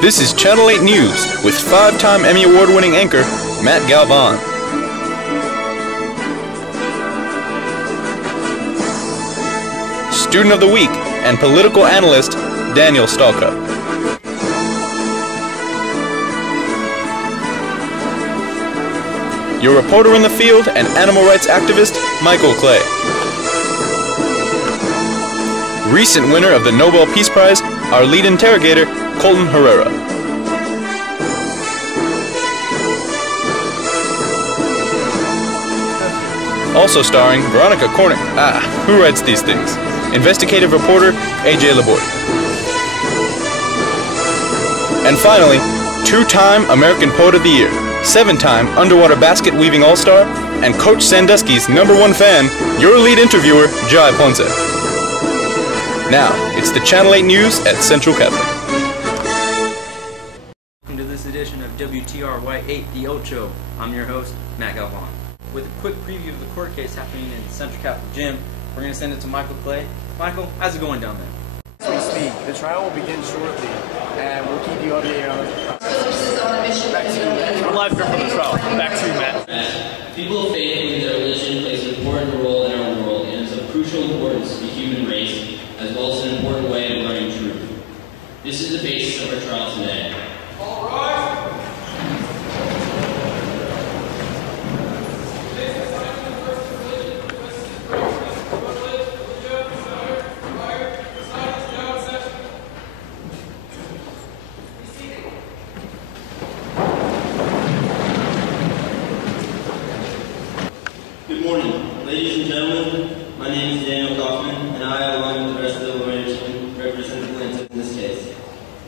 This is Channel 8 News with 5-time Emmy Award-winning anchor Matt Galvan. Student of the Week and political analyst Daniel Stalka. Your reporter in the field and animal rights activist Michael Clay. Recent winner of the Nobel Peace Prize, our lead interrogator Colton Herrera. Also starring Veronica Cornick. Who writes these things? Investigative reporter AJ Laboy. And finally, 2-time American Poet of the Year, 7-time underwater basket weaving all-star, and Coach Sandusky's #1 fan, your lead interviewer, Jai Ponce. Now, it's the Channel 8 News at Central Capital. Welcome to this edition of WTRY8 The Ocho. I'm your host, Matt Galvan. With a quick preview of the court case happening in Central Capital Gym, we're going to send it to Michael Clay. Michael, how's it going down there? As we speak, the trial will begin shortly, and we'll keep you updated on it. Back to you, Matt. Live here from the trial. Back to you, Matt. People of faith in their religion plays an important role in our world and is of crucial importance to the human race, as well as an important way of learning truth. This is the basis of our trial today. All rise. Good morning, ladies and gentlemen. My name is Daniel Kaufman, and I, along with the rest of the lawyers, represent the plaintiff in this case.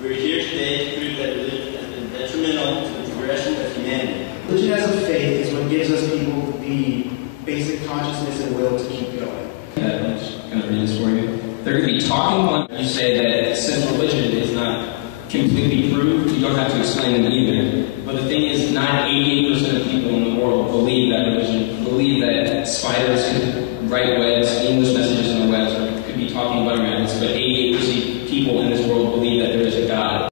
We are here today to prove that religion has been detrimental to the progression of humanity. Religion as a faith is what gives us people the basic consciousness and will to keep going. I'm just going to read this for you. They're going to be talking when you say that since religion is not completely proved, you don't have to explain them either. But the thing is, not 88% of people in the world believe that religion, believe that spiders could write webs, English messages on the webs, or could be talking about rabbits, but 88% of people in this world believe that there is a God.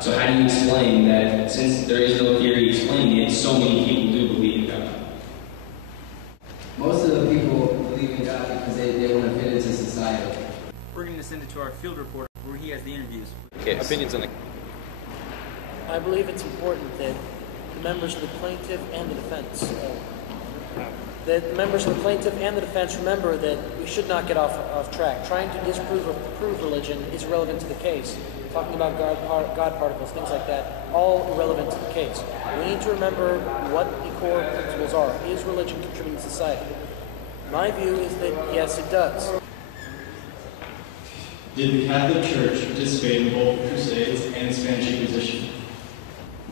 So how do you explain that, since there is no theory explaining it, so many people do believe in God? Most of the people believe in God because they want to fit into society. We're going to send it to our field reporter where he has the interviews. Okay, opinions on the... I believe it's important that the members of the plaintiff and the defense remember that we should not get off track. Trying to disprove or prove religion is irrelevant to the case. Talking about God particles, things like that, all irrelevant to the case. We need to remember what the core principles are. Is religion contributing to society? My view is that yes, it does. Did the Catholic Church participate in both the Crusades and Spanish Inquisition?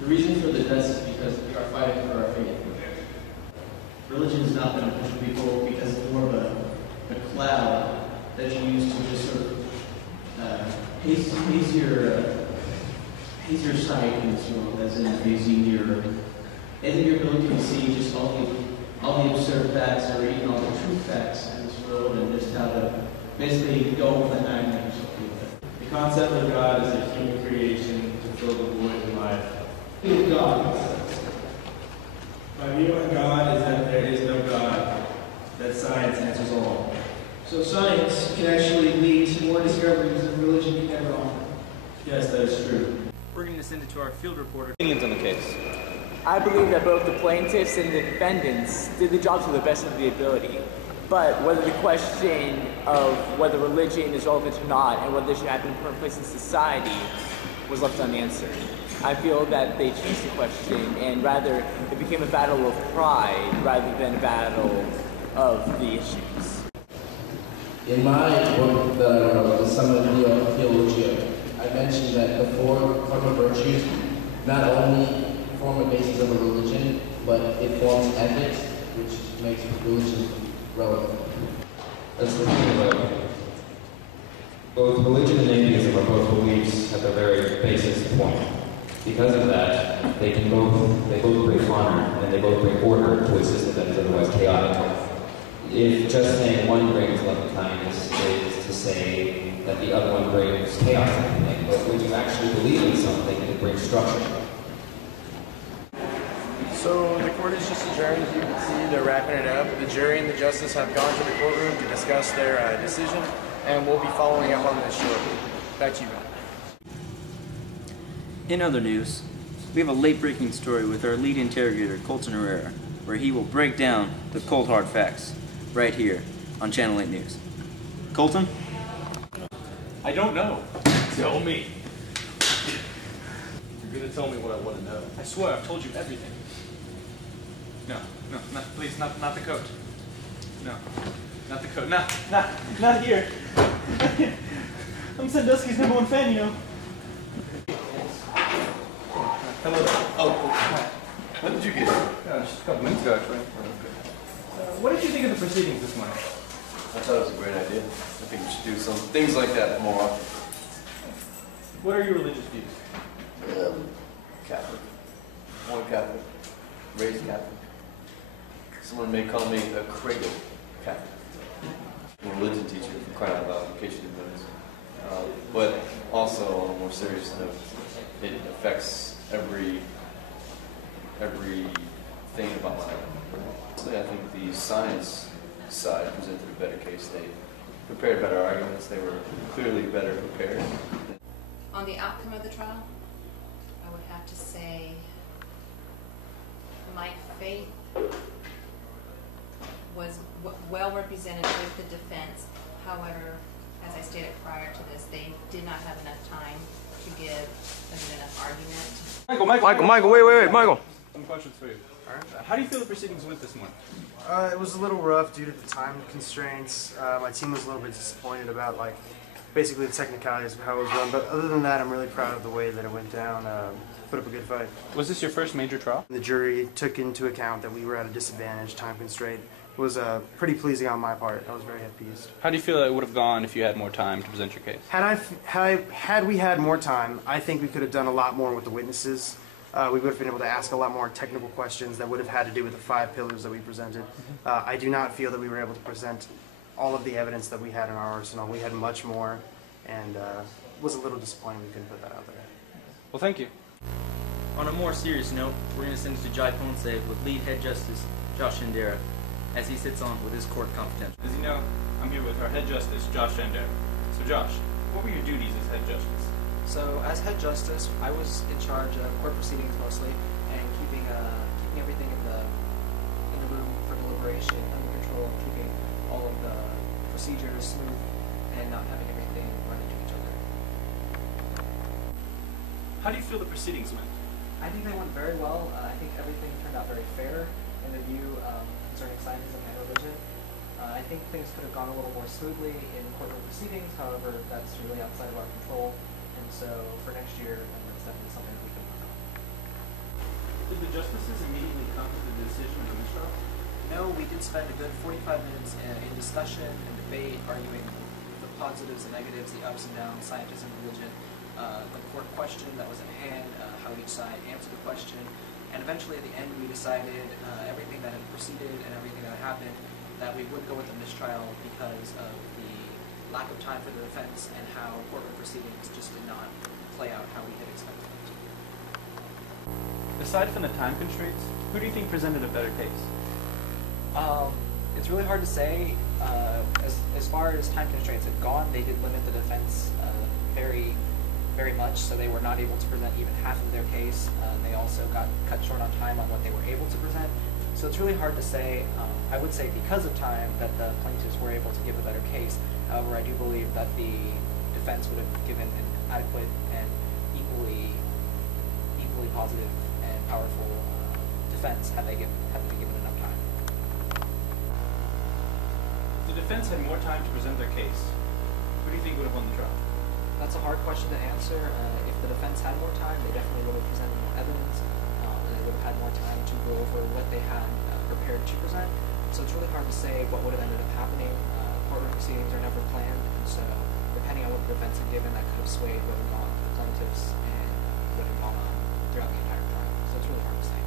The reason for the deaths is because we are fighting for our faith. Religion is not beneficial to people because it's more of a cloud that you use to just sort of haze your sight in this world, as in hazing your ability to see just all the absurd facts or even all the true facts in this world, and just how to basically go over the nine years. The concept of God is a human creation to fill the void in life. God. My view on God is that there is no God, that science answers all. So science can actually lead to more discoveries than religion can ever offer. Yes, that is true. We're going to send it to our field reporter. Opinions on the case. I believe that both the plaintiffs and the defendants did the job to the best of the ability. But whether the question of whether religion is relevant or not and whether it should have an important place in society was left unanswered. I feel that they changed the question, and rather it became a battle of pride rather than a battle of the issues. In my book that I wrote, The Sum of Theologia, I mentioned that the four cardinal virtues not only form a basis of a religion, but it forms ethics, which makes religion relevant. That's the thing about both religion and atheism are both beliefs at their very basis point. Because of that, they both bring honor and they both bring order to a system that is otherwise chaotic. If just saying one brings love and kindness is to say that the other one brings chaos and everything, but when you actually believe in something, it brings structure. So the court is just adjourned. As you can see, they're wrapping it up. The jury and the justice have gone to the courtroom to discuss their decision, and we'll be following up on this shortly. Back to you, Matt. In other news, we have a late-breaking story with our lead interrogator, Colton Herrera, where he will break down the cold hard facts right here on Channel 8 News. Colton? I don't know. Tell me. You're gonna tell me what I want to know. I swear I've told you everything. No, please, not the coat. No, not the coat. Not here. I'm Sandusky's #1 fan, you know. Hello. Oh, hi. When did you get here? Just a couple minutes ago, actually. What did you think of the proceedings this morning? I thought it was a great idea. I think we should do some things like that more often. What are your religious views? Catholic. Born Catholic. Raised Catholic. Someone may call me a cradle Catholic. I'm a religion teacher, for crying out loud, in case you didn't notice. But also, on a more serious note, it affects everything about my life. I think the science side presented a better case. They prepared better arguments. They were clearly better prepared. On the outcome of the trial, I would have to say my faith was well represented with the defense. However, as I stated prior to this, they did not have enough time to give a good enough argument. Michael, wait, Michael. Some questions for you. How do you feel the proceedings went this morning? It was a little rough due to the time constraints. My team was a little bit disappointed about basically the technicalities of how it was run, but other than that, I'm really proud of the way that it went down. Put up a good fight. Was this your first major trial? The jury took into account that we were at a disadvantage, time constraint. It was pretty pleasing on my part. I was very appeased. How do you feel it would have gone if you had more time to present your case? Had we had more time, I think we could have done a lot more with the witnesses. We would have been able to ask a lot more technical questions that would have had to do with the 5 pillars that we presented. I do not feel that we were able to present all of the evidence that we had in our arsenal. We had much more, and it was a little disappointing we couldn't put that out there. Well, thank you. On a more serious note, we're going to send it to Jai Ponce with lead head justice Josh Shandera as he sits on with his court confidential. As you know, I'm here with our head justice, Josh Shandera. So Josh, what were your duties as head justice? So as head justice, I was in charge of court proceedings mostly and keeping everything in the room for deliberation under control, keeping all of the procedures smooth and not having everything run into each other. How do you feel the proceedings went? I think they went very well. I think everything turned out very fair in the view concerning scientism and religion. I think things could have gone a little more smoothly in courtroom proceedings, however, that's really outside of our control. And so for next year, that's definitely something that we can work on. Did the justices immediately come to the decision of the trial? No, we did spend a good 45 minutes in discussion and debate, arguing the positives and negatives, the ups and downs, scientism, religion, the court question that was at hand, how each side answered the question, and eventually at the end we decided everything that had proceeded and everything that had happened that we would go with the mistrial because of the lack of time for the defense and how courtroom proceedings just did not play out how we had expected it to. Aside from the time constraints, who do you think presented a better case? It's really hard to say. As far as time constraints had gone, they did limit the defense very much, so they were not able to present even half of their case. They also got cut short on time on what they were able to present. So it's really hard to say. I would say because of time that the plaintiffs were able to give a better case. However, I do believe that the defense would have given an adequate and equally positive and powerful defense had they been given enough time. The defense had more time to present their case. Who do you think would have won the trial? That's a hard question to answer. If the defense had more time, they definitely would have presented more evidence. They would have had more time to go over what they had prepared to present. So it's really hard to say what would have ended up happening. Courtroom proceedings are never planned, and so depending on what the defense had given, that could have swayed what had gone to the plaintiffs and what had gone on throughout the entire trial. So it's really hard to say.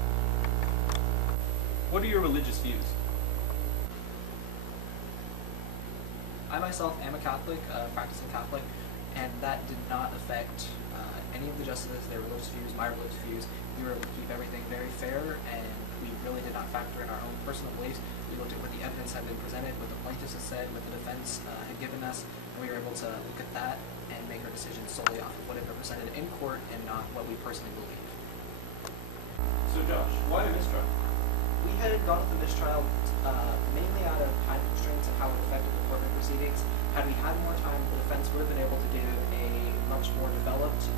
What are your religious views? I myself am a Catholic, practicing Catholic, and that did not affect any of the justices, their religious views, my religious views. We were able to keep everything very fair, and we really did not factor in our own personal beliefs. We looked at what the evidence had been presented, what the plaintiffs had said, what the defense had given us, and we were able to look at that and make our decision solely off of what had been presented in court and not what we personally believe. So Josh, why a mistrial? We had gone with the mistrial mainly out of time constraints and how it affected the courtroom proceedings. Had we had more time, the defense would have been able to give a much more developed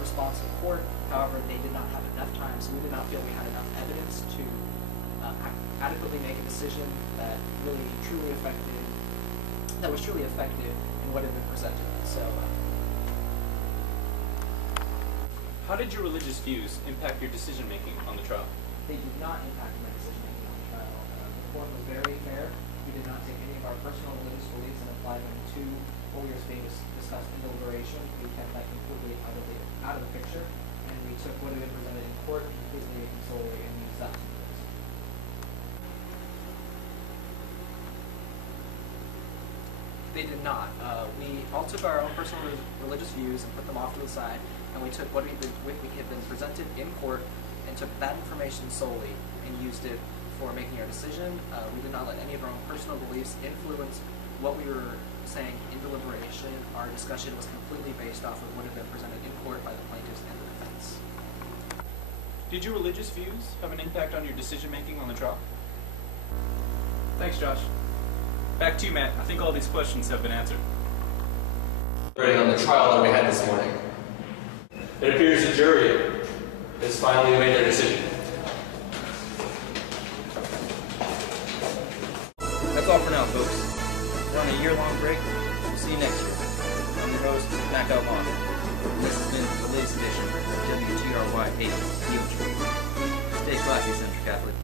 response in court. However, they did not have enough time, so we did not feel we had enough evidence to adequately make a decision that was truly effective in what had been presented. So. How did your religious views impact your decision-making on the trial? They did not impact my decision-making on the trial. The court was very fair. We did not take any of our personal religious beliefs and apply them to what we were being discussed in deliberation. We kept that completely out of the picture, and we took what had been presented in court completely and solely and used that to do this. They did not. We all took our own personal religious views and put them off to the side, and we took what we had been presented in court and took that information solely and used it for making our decision. We did not let any of our own personal beliefs influence what we were saying in deliberation. Our discussion was completely based off of what had been presented in court by the plaintiffs and the defense. Did your religious views have an impact on your decision-making on the trial? Thanks, Josh. Back to you, Matt. I think all these questions have been answered. On the trial that we had this morning, it appears the jury has finally made their decision. That's all for now, folks. We're on a year-long break. We'll see you next year. I'm your host, Matt Galvon. This has been the latest edition of WTRY 8, The Ocho. Stay classy, Central Catholic.